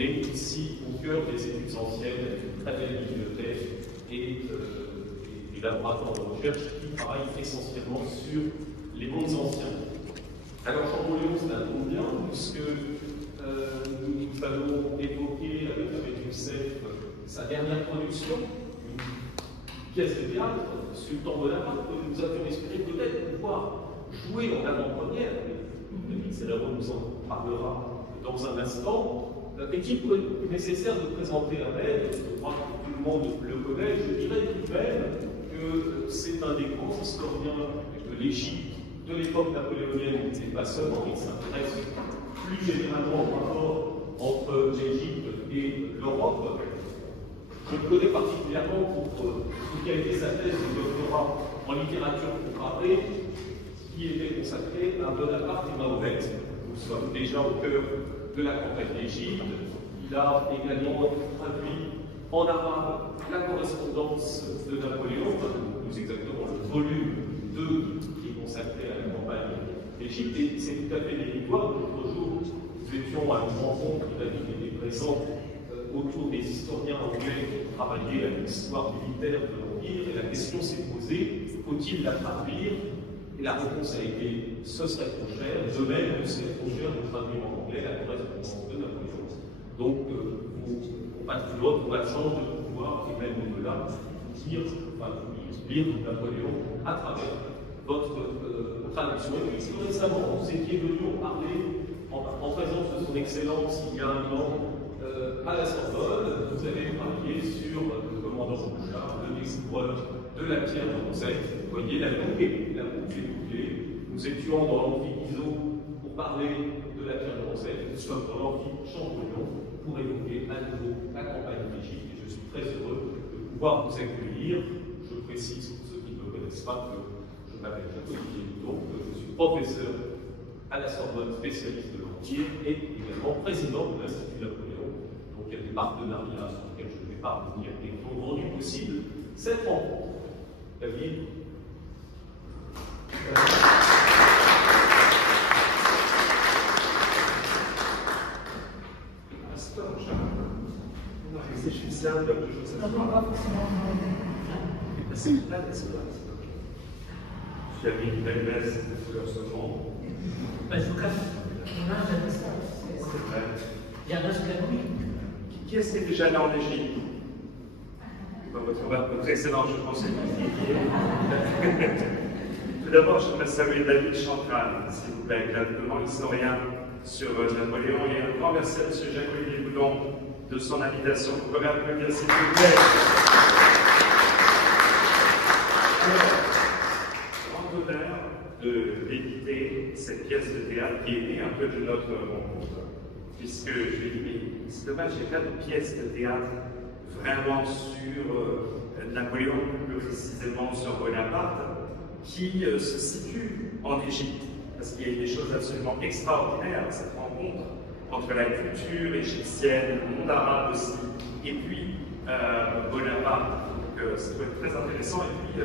est ici au cœur des études anciennes, une très belle bibliothèque et des laboratoires de recherche qui travaillent essentiellement sur les mondes anciens. Alors Champollion, c'est un nom bien, puisque nous allons évoquer avec Youssef sa dernière production, une pièce de théâtre, Sultan Bonaparte, que nous avions espéré peut-être pouvoir jouer en avant-première, mais Céréron nous en parlera dans un instant, et qu'il est nécessaire de présenter un maître. Je crois que tout le monde le connaît. Je dirais tout de même que c'est un des grands historiens de l'Égypte de l'époque napoléonienne, et pas seulement. Il s'intéresse plus généralement au rapport entre l'Égypte et l'Europe. Je le connais particulièrement pour ce qui a été sa thèse de doctorat en littérature comparée, qui était consacrée à Bonaparte et Mahomet. Nous sommes déjà au cœur de la campagne d'Égypte. Il a également traduit en arabe la correspondance de Napoléon, plus exactement le volume 2 qui est consacré à la campagne d'Égypte. Et c'est tout à fait méritoire. L'autre jour, nous étions à une rencontre, David était présent, autour des historiens anglais qui travaillaient à l'histoire militaire de l'Empire, et la question s'est posée, faut-il la traduire? Et la réponse a été, ce serait trop cher. De même, c'est trop cher de traduire en anglais la correspondance de Napoléon. Donc, vos patriotes, vos agents de pouvoir, et même au-delà, lire Napoléon à travers votre traduction. Et puis, tout récemment, vous étiez venu en parler en présence de son Excellence il y a un an à la Sorbonne. Vous avez travaillé sur le commandant Bouchard, le découvreur de la pierre de Rosette. Vous voyez, la boucle est bouclée. Nous étions dans l'amphi Guizot pour parler de la pierre de Rosette. Nous sommes dans l'amphi Champollion pour évoquer à nouveau la campagne d'Égypte. Et je suis très heureux de pouvoir vous accueillir. Je précise pour ceux qui ne me connaissent pas que je m'appelle Olivier Bouton, que je suis professeur à la Sorbonne, spécialiste de l'Empire, et également président de l'Institut Napoléon. Donc il y a des partenariats sur lesquels je ne vais pas revenir et qui ont rendu possible cette rencontre. David. C'est suffisant de choses à faire. C'est là, tu as mis une belle veste de couleur saumon. Je vous cache, il y a Qui est-ce qui est déjà allé en Égypte? Votre excellent, je pense, Tout d'abord, je voudrais saluer David Chantral, s'il vous plaît, exactement historien sur Napoléon, et un grand merci à M. Jacques-Olivier Boudon de son invitation. Vous pouvez applaudir, s'il vous plaît. Grand honneur d'éditer cette pièce de théâtre qui est née un peu de notre rencontre, puisque je lui ai dit, mais c'est dommage, il n'y a pas de pièce de théâtre vraiment sur Napoléon, plus précisément sur Bonaparte, qui se situe en Égypte. Parce qu'il y a des choses absolument extraordinaires à cette rencontre entre la culture égyptienne, le monde arabe aussi, et puis Bonaparte. Donc ça doit être très intéressant. Et puis,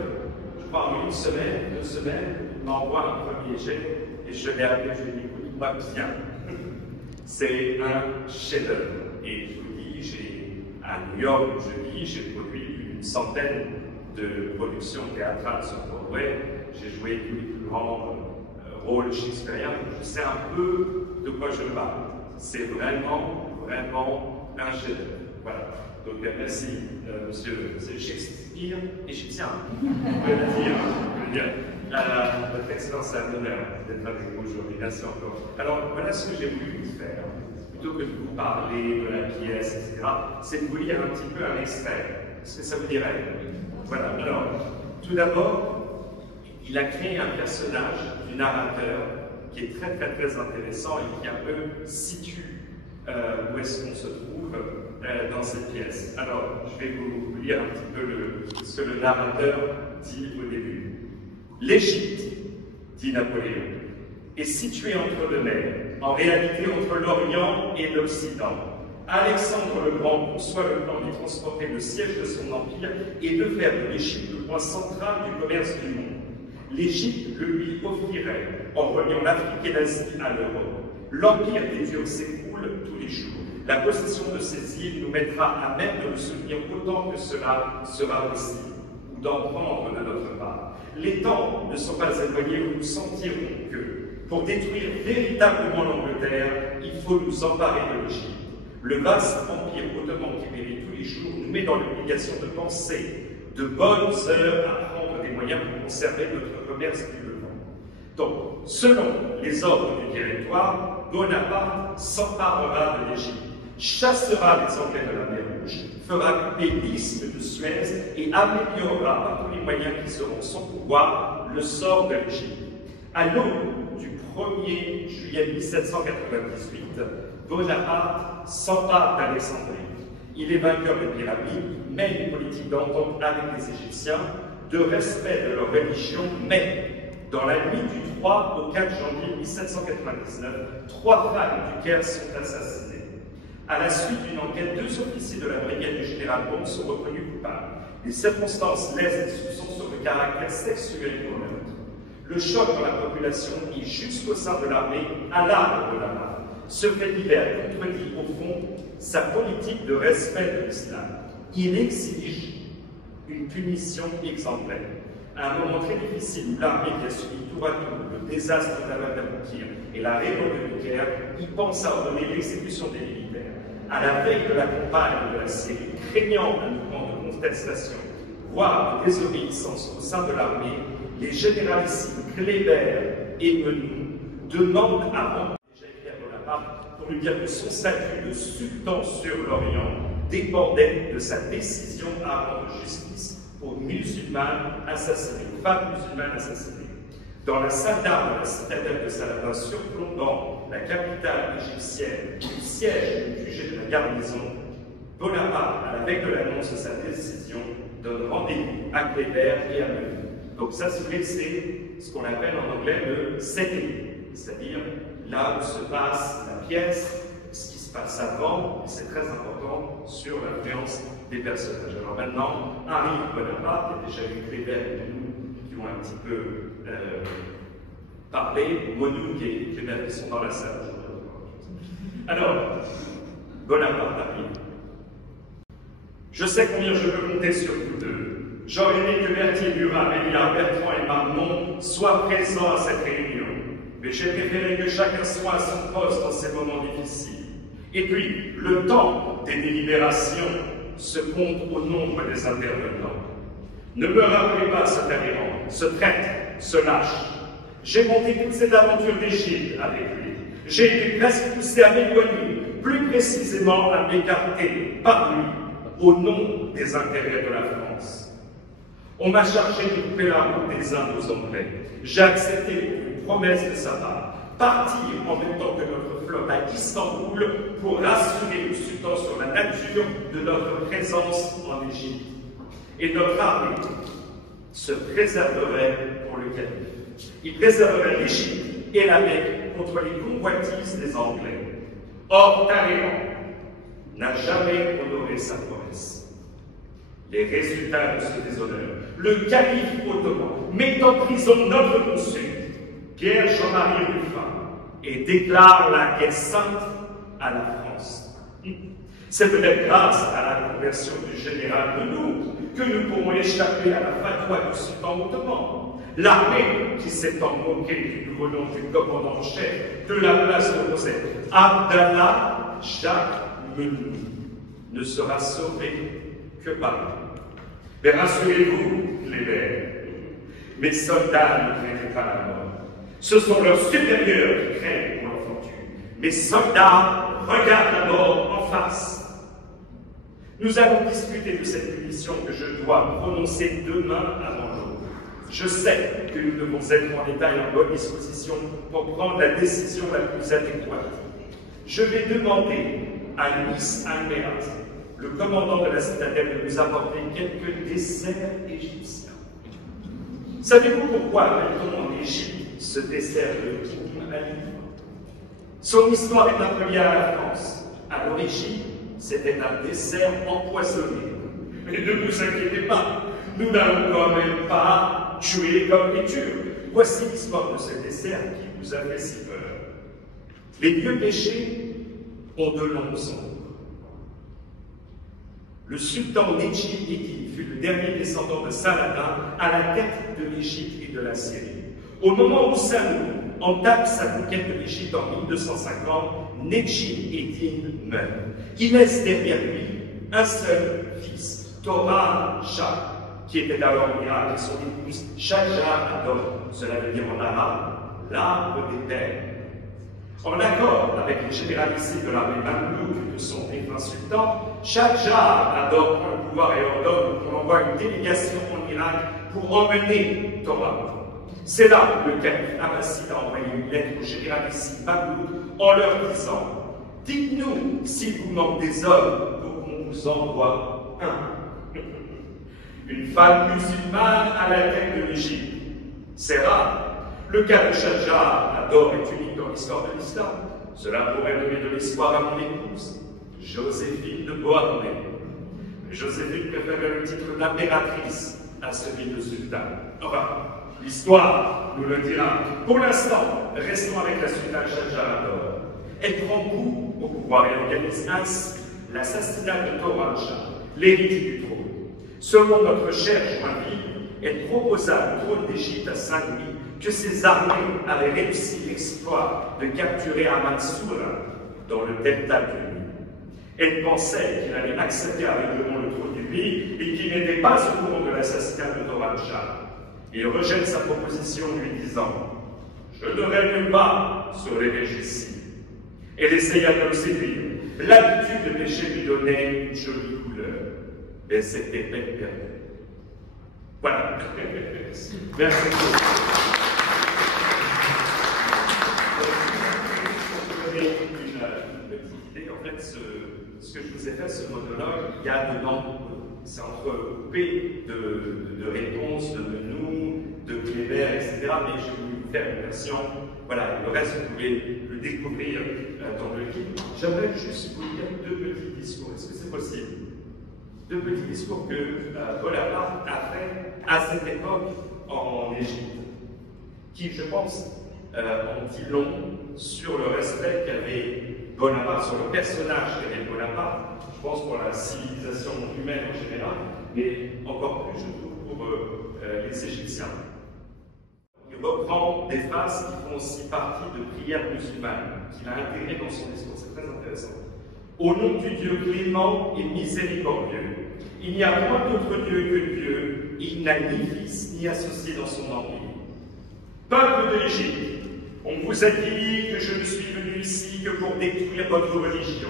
je crois en 1 semaine, 2 semaines, il m'envoie un premier jet, et je l'ai appelé, je lui ai dit, écoute, pas bien. C'est un chef-d'œuvre. Et je vous dis, à New York, j'ai produit une centaine de productions théâtrales sur Broadway. J'ai joué tous les plus grands rôles shakespeariens. Je sais un peu de quoi je parle. C'est vraiment, vraiment un chef-d'œuvre. Voilà. Donc merci, monsieur. C'est Shakespeare égyptien. Vous pouvez le dire. Votre Excellence, c'est un honneur d'être avec vous aujourd'hui. Merci encore. Alors, voilà ce que j'ai voulu vous faire. Plutôt que de vous parler de la pièce, etc., c'est de vous lire un petit peu un extrait. Est-ce que ça vous dirait? Voilà. Alors, tout d'abord, il a créé un personnage du narrateur qui est très, très, très intéressant et qui un peu situe où est-ce qu'on se trouve dans cette pièce. Alors, je vais vous lire un petit peu ce que le narrateur dit au début. L'Égypte, dit Napoléon, est située entre deux mers, en réalité entre l'Orient et l'Occident. Alexandre le Grand conçoit le plan d'y transporter le siège de son empire et de faire de l'Égypte le point central du commerce du monde. L'Égypte le lui offrirait en reliant l'Afrique et l'Asie à l'Europe. L'empire des Turcs s'écoule tous les jours. La possession de ces îles nous mettra à même de le soutenir autant que cela sera possible, ou d'en prendre de notre part. Les temps ne sont pas éloignés où nous sentirons que, pour détruire véritablement l'Angleterre, il faut nous emparer de l'Égypte. Le vaste empire ottoman qui mérite tous les jours nous met dans l'obligation de penser de bonnes heures à prendre des moyens pour conserver notre commerce du Levant. Donc, selon les ordres du territoire, Bonaparte s'emparera de l'Égypte, chassera les Anglais de la mer Rouge, fera couper l'isthme de Suez et améliorera par tous les moyens qui seront son pouvoir le sort de l'Égypte. À l'aube du 1er juillet 1798, Bonaparte s'empare d'Alexandrie. Il est vainqueur des pyramides, il mène une politique d'entente avec les Égyptiens, de respect de leur religion, mais dans la nuit du 3 au 4 janvier 1799, 3 femmes du Caire sont assassinées. À la suite d'une enquête, 2 officiers de la brigade du général Bond sont reconnus coupables. Les circonstances laissent des soupçons sur le caractère sexuel du meurtre. Le choc dans la population et jusqu'au sein de l'armée alarme Bonaparte. Ce fait divers contredit au fond sa politique de respect de l'islam. Il exige une punition exemplaire. À un moment très difficile où l'armée qui a subi tour à tour le désastre d'Abou-Bakr et la révolte du Caire, il pense à ordonner l'exécution des militaires. À la veille de la campagne de la Syrie, craignant un mouvement de contestation, voire de désobéissance au sein de l'armée, les généralissimes Kléber et Menou demandent à rendre Bonaparte pour lui dire que son statut de sultan sur l'Orient dépendait de sa décision à rendre justice aux musulmanes assassinés, aux femmes musulmanes assassinées. Dans la salle d'armes de la citadelle de Saladin, surplombant la capitale égyptienne, du siège du QG de la garnison, Bonaparte, à la veille de l'annonce de sa décision, donne rendez-vous à Kléber et à Menou. Donc ça, c'est ce qu'on appelle en anglais le setting, c'est-à-dire là où se passe la pièce, ce qui se passe avant, et c'est très important sur l'influence des personnages. Alors maintenant, arrive Bonaparte, il y a déjà eu Kléber et Menou qui ont un petit peu parlé, Menou et Kléber qui sont dans la salle. Alors, Bonaparte arrive. Je sais combien je peux compter sur vous deux. J'aurais aimé que Berthier, Murat, Mélillard, Bertrand et Marmont soient présents à cette réunion. Mais j'ai préféré que chacun soit à son poste dans ces moments difficiles. Et puis, le temps des délibérations se compte au nombre des intervenants. Ne me rappelez pas ce Talleyrand, ce traître, ce lâche. J'ai monté toute cette aventure d'Égypte avec lui. J'ai été presque poussé à m'éloigner, plus précisément à m'écarter par lui, au nom des intérêts de la France. On m'a chargé de couper la route des Indes aux Anglais. J'ai accepté une promesse de sa part, partir en même temps que notre flotte à Istanbul pour rassurer le sultan sur la nature de notre présence en Égypte. Et notre armée se préserverait pour le calife. Il préserverait l'Égypte et la Mecque contre les convoitises des Anglais. Or, Talleyrand n'a jamais honoré sa promesse. Les résultats de ce déshonneur, le calife ottoman met en prison notre consul, Pierre Jean-Marie Ruffin, et déclare la guerre sainte à la France. C'est peut-être grâce à la conversion du général Menou que nous pourrons échapper à la fatwa du sultan ottoman. L'armée qui s'étant moquée du nouveau nom du commandant en chef de la place de Rosette, Abdallah Jacques Menou, ne sera sauvé que par lui. Mais rassurez-vous, Kléber, mes soldats ne craignent pas la mort. Ce sont leurs supérieurs qui craignent pour leur fortune. Mes soldats regardent la mort en face. Nous allons discuter de cette punition que je dois prononcer demain avant l'aube. Je sais que nous devons être en état et en bonne disposition pour prendre la décision la plus adéquate. Je vais demander à Louis Almeida, le commandant de la citadelle, de nous apporter quelques desserts égyptiens. Savez-vous pourquoi appelle-t-on en Égypte ce dessert de Koum Ali? Son histoire est un peu liée à la France. À l'origine, c'était un dessert empoisonné. Mais ne vous inquiétez pas, nous n'allons quand même pas tuer comme les Turcs. Voici l'histoire de ce dessert qui vous a fait si peur. Les vieux péchés ont de longues ombres. Le sultan Nedjib fut le dernier descendant de Saladin à la tête de l'Égypte et de la Syrie. Au moment où Saladin entame sa conquête de l'Égypte en 1250, Nedjib meurt. Il laisse derrière lui un seul fils, Toran Shah, qui était alors en Irak, et son épouse Shajar Ador, cela veut dire en arabe l'arbre des terres. En accord avec les généralistes de l'armée mamelouk de son défunt sultan, Shajar Ador prend le pouvoir et ordonne qu'on envoie une délégation en Irak pour emmener Toran. C'est là que le calife Abbasside a envoyé une lettre aux généralistes mamelouks en leur disant « Dites-nous s'il vous manque des hommes pour qu'on vous envoie un. » Une femme musulmane à la tête de l'Égypte. C'est rare. Le cas de Shajar Ador est unique dans l'histoire de l'islam. Cela pourrait donner de l'espoir à mon épouse, Joséphine de Beauharnais. Joséphine préférait le titre d'impératrice à celui de sultan. Enfin, l'histoire nous le dira. Pour l'instant, restons avec la sultane Shajar Ador. Elle prend goût au pouvoir et organise ainsi l'assassinat de Toran Shah, l'héritier du trône. Selon notre cher Joinville, elle proposa au trône d'Égypte à Saint-Louis que ses armées avaient réussi l'exploit de capturer à Mansour dans le delta du Nil. Elle pensait qu'il allait accepter aveuglément le trône du pays et qu'il n'était pas au courant de l'assassinat de Toran Shah. Il rejette sa proposition en lui disant « Je ne règne pas sur les régicides. » Elle essaya de le séduire. L'habitude de péché lui donnait une jolie couleur. Mais c'était peine perdue. Voilà. Merci beaucoup. Une petite idée. En fait, ce que je vous ai fait, ce monologue, il y a dedans, c'est entrecoupé de réponses, de menus, de Kléber, etc. Mais je vais vous faire une version. Voilà, le reste, vous pouvez le découvrir dans le livre. J'aimerais juste vous lire deux petits discours. Est-ce que c'est possible? Deux petits discours que Bonaparte a fait à cette époque en Égypte, qui, je pense, en dit long sur le respect qu'avait Bonaparte, sur le personnage qu'avait Bonaparte, je pense pour la civilisation humaine en général, mais encore plus, je trouve, pour les Égyptiens. Il reprend des phrases qui font aussi partie de prières musulmanes, qu'il a intégrées dans son discours, c'est très intéressant. Au nom du Dieu clément et miséricordieux, il n'y a point d'autre Dieu que Dieu, il n'a ni fils ni associé dans son empire. Peuple de l'Égypte, on vous a dit que je ne suis venu ici que pour détruire votre religion.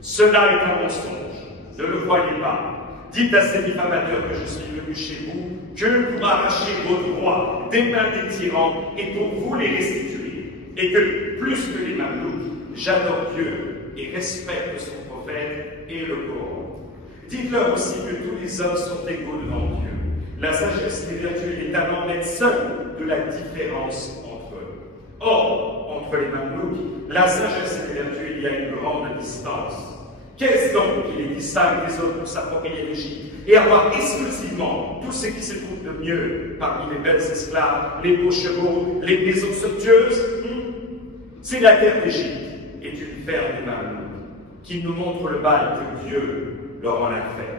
Cela est un mensonge, ne le croyez pas. Dites à ces diffamateurs que je suis venu chez vous que pour arracher vos droits des mains des tyrans et pour vous les restituer. Et que, plus que les Mamelouks, j'adore Dieu et respecte son prophète et le Coran. Dites-leur aussi que tous les hommes sont égaux devant Dieu. La sagesse et les vertus et les talents mettent seuls de la différence entre eux. Or, entre les Mamelouks, la sagesse et les vertus, il y a une grande distance. Qu'est-ce donc qui les distingue des autres pour s'approprier l'Égypte et avoir exclusivement tout ce qui se trouve de mieux parmi les belles esclaves, les beaux chevaux, les maisons somptueuses? C'est la terre d'Égypte est une ferme des Mamelouks qui nous montre le bail que Dieu leur en a fait.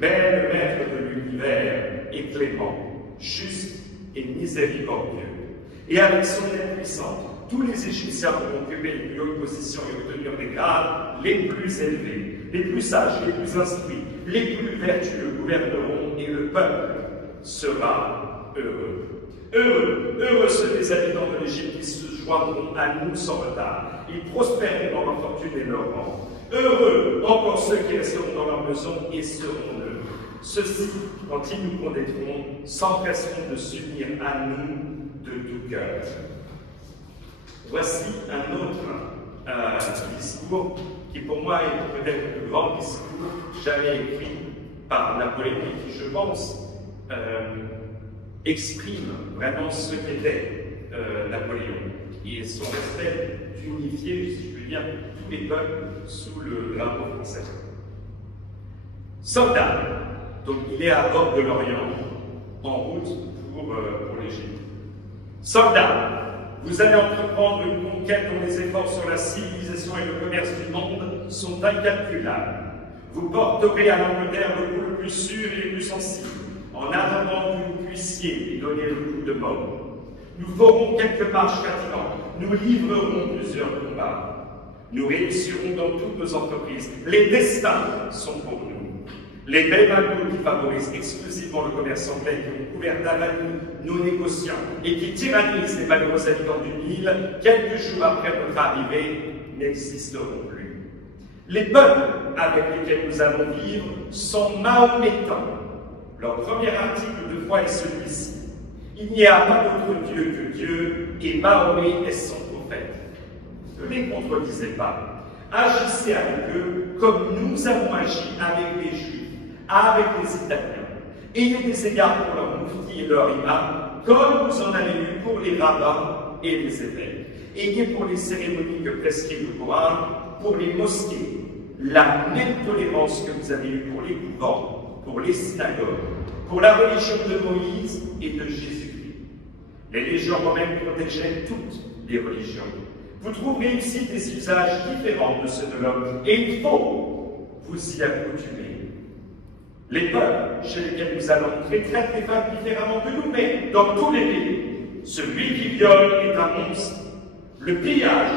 Mais le maître de l'univers est clément, juste et miséricordieux. Et avec son aide puissante, tous les Égyptiens vont occuper les plus hautes positions et obtenir des grades les plus élevés. Les plus sages, les plus instruits, les plus vertueux gouverneront et le peuple sera heureux. Heureux ceux des habitants de l'Égypte qui se joindront à nous sans retard. Ils prospéreront dans leur fortune et leur rang. Heureux encore ceux qui resteront dans leur maison et seront heureux. Ceux-ci, quand ils nous connaîtront, s'empresseront de s'unir à nous de tout cœur. Voici un autre discours qui pour moi est peut-être le plus grand discours jamais écrit par Napoléon et qui, je pense, exprime vraiment ce qu'était Napoléon et son respect d'unifier, si je veux dire, tous les peuples sous le drapeau français. Soldat, donc il est à bord de l'Orient, en route pour l'Égypte. Soldats, Vous allez entreprendre une conquête dont les efforts sur la civilisation et le commerce du monde sont incalculables. Vous porterez à l'Angleterre le coup le plus sûr et le plus sensible, en attendant que vous puissiez lui donner le coup de mort. Nous ferons quelques marches fatigants, nous livrerons plusieurs combats. Nous réussirons dans toutes nos entreprises. Les destins sont pour nous. Les belles magouilles qui favorisent exclusivement le commerce anglais, qui ont couvert d'avanie nos négociants et qui tyrannisent les malheureux habitants du Nil, quelques jours après notre arrivée, n'existeront plus. Les peuples avec lesquels nous allons vivre sont mahométans. Leur premier article de foi est celui-ci. Il n'y a pas d'autre Dieu que Dieu, et Mahomet est son prophète. Ne les contredisez pas. Agissez avec eux comme nous avons agi avec les Juifs, avec les Italiens. Ayez des égards pour leur moufti et leur imam, comme vous en avez eu pour les rabbins et les évêques. Ayez pour les cérémonies que prescrit le Coran, pour les mosquées, la même tolérance que vous avez eue pour les couvents, pour les synagogues, pour la religion de Moïse et de Jésus. Les légions romaines protégeaient toutes les religions. Vous trouverez ici des usages différents de ceux de l'homme, et il faut vous y accoutumer. Les peuples chez lesquels nous allons traitent les femmes différemment que nous, mais dans tous les pays, celui qui viole est un monstre. Le pillage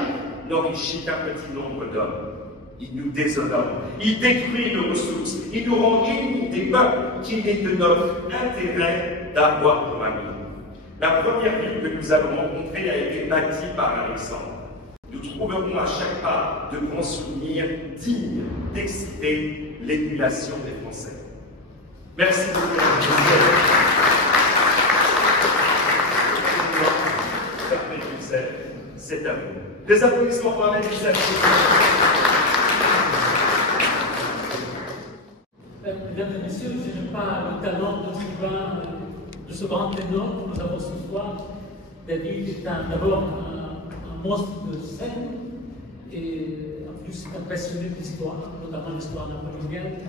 n'enrichit qu'un petit nombre d'hommes. Il nous déshonore, il détruit nos ressources, il nous rend ennemis des peuples qu'il est de notre intérêt d'avoir pour amis. La première ville que nous allons rencontrer a été bâtie par Alexandre. Nous trouverons à chaque pas de grands souvenirs dignes d'exciter l'émulation des Français. Merci beaucoup. C'est à vous. Des applaudissements pour Ahmed Youssef. Mesdames et messieurs, je n'ai pas le talent de ce grand ténor que nous avons ce soir. David est d'abord un monstre de scène et en plus c'est un passionné d'histoire, notamment l'histoire napoléonienne.